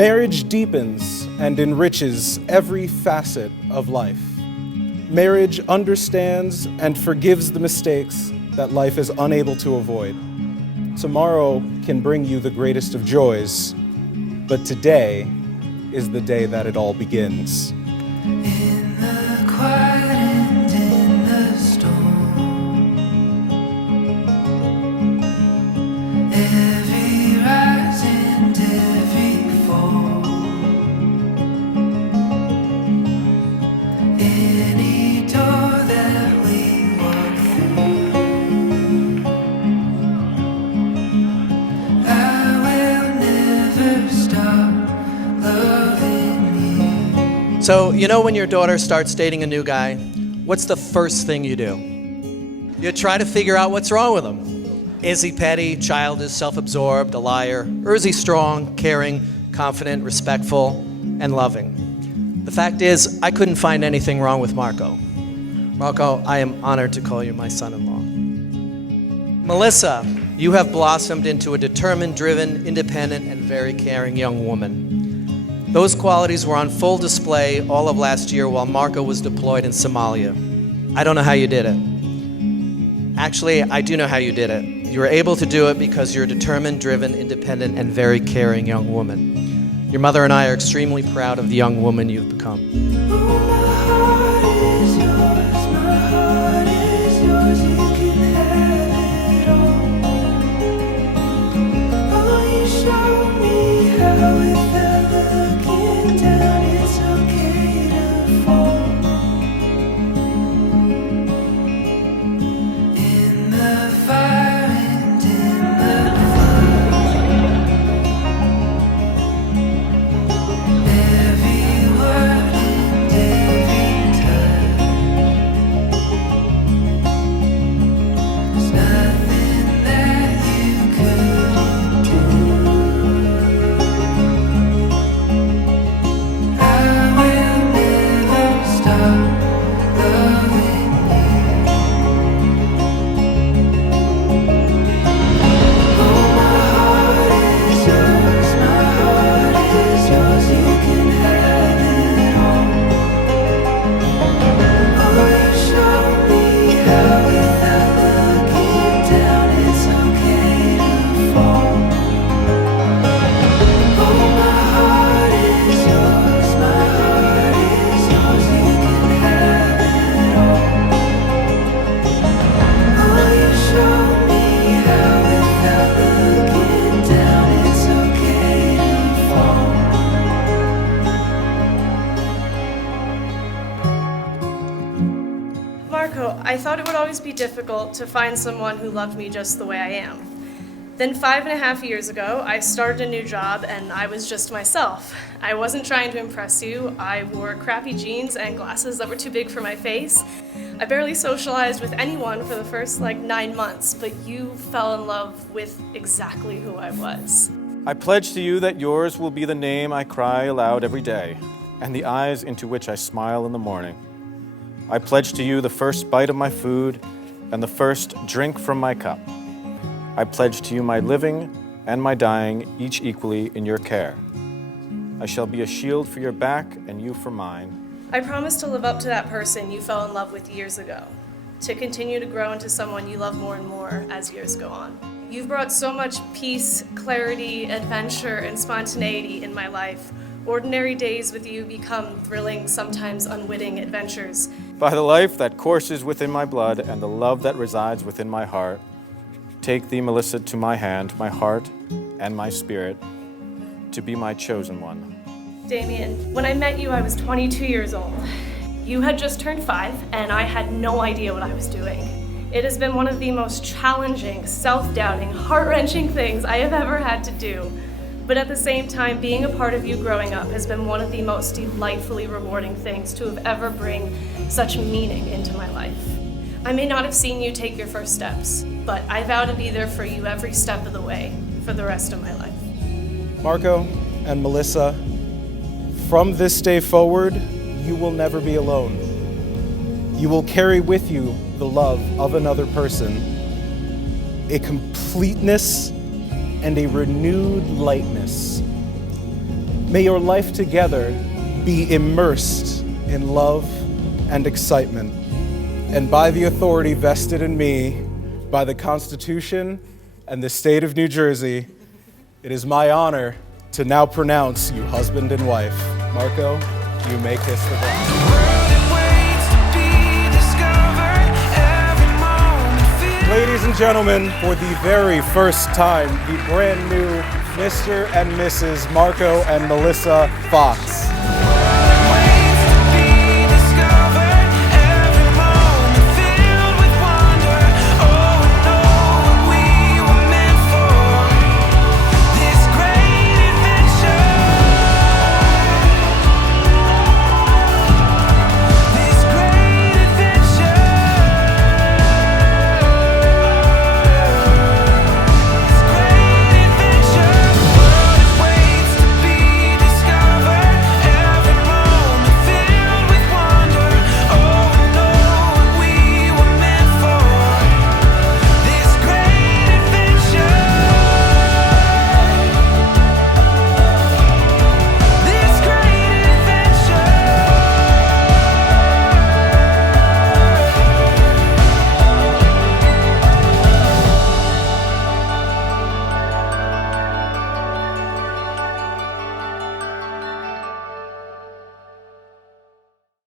Marriage deepens and enriches every facet of life. Marriage understands and forgives the mistakes that life is unable to avoid. Tomorrow can bring you the greatest of joys, but today is the day that it all begins. In the quiet and in the storm, every rise and every fall, any door that we walk through, I will never stop loving you. So, you know when your daughter starts dating a new guy, what's the first thing you do? You try to figure out what's wrong with him. Is he petty, childish, self-absorbed, a liar? Or is he strong, caring, confident, respectful, and loving? The fact is, I couldn't find anything wrong with Marco. Marco, I am honored to call you my son-in-law. Melissa, you have blossomed into a determined, driven, independent, and very caring young woman. Those qualities were on full display all of last year while Marco was deployed in Somalia. I don't know how you did it. Actually, I do know how you did it. You were able to do it because you're a determined, driven, independent, and very caring young woman. Your mother and I are extremely proud of the young woman you've become. Oh, my heart is yours, my heart is yours, you can have it all. Oh, you show me how without looking down, it's okay to fall. In the fire and in the flood, every word and every touch, there's nothing that you couldn't do. I will never stop loving you. Oh, my heart is yours, my heart is yours, you can have it all. Oh, you show me how without looking down, it's okay to fall. Oh, my heart is yours, my heart is yours, you can have it all. Oh, you show me how without looking down, it's okay to fall. Marco, I thought it would always be difficult to find someone who loved me just the way I am. Then 5.5 years ago, I started a new job and I was just myself. I wasn't trying to impress you. I wore crappy jeans and glasses that were too big for my face. I barely socialized with anyone for the first 9 months, but you fell in love with exactly who I was. I pledge to you that yours will be the name I cry aloud every day, and the eyes into which I smile in the morning. I pledge to you the first bite of my food and the first drink from my cup. I pledge to you my living and my dying, each equally in your care. I shall be a shield for your back and you for mine. I promise to live up to that person you fell in love with years ago, to continue to grow into someone you love more and more as years go on. You've brought so much peace, clarity, adventure, and spontaneity in my life. Ordinary days with you become thrilling, sometimes unwitting adventures. By the life that courses within my blood and the love that resides within my heart, take thee, Melissa, to my hand, my heart, and my spirit, to be my chosen one. Damien, when I met you, I was 22 years old. You had just turned 5, and I had no idea what I was doing. It has been one of the most challenging, self-doubting, heart-wrenching things I have ever had to do. But at the same time, being a part of you growing up has been one of the most delightfully rewarding things to have ever bring such meaning into my life. I may not have seen you take your first steps, but I vow to be there for you every step of the way for the rest of my life. Marco and Melissa, from this day forward, you will never be alone. You will carry with you the love of another person, a completeness and a renewed lightness. May your life together be immersed in love and excitement. And by the authority vested in me by the Constitution and the state of New Jersey, it is my honor to now pronounce you husband and wife. Marco, you may kiss the bride. Ladies and gentlemen, for the very first time, the brand new Mr. and Mrs. Marco and Melissa Fox.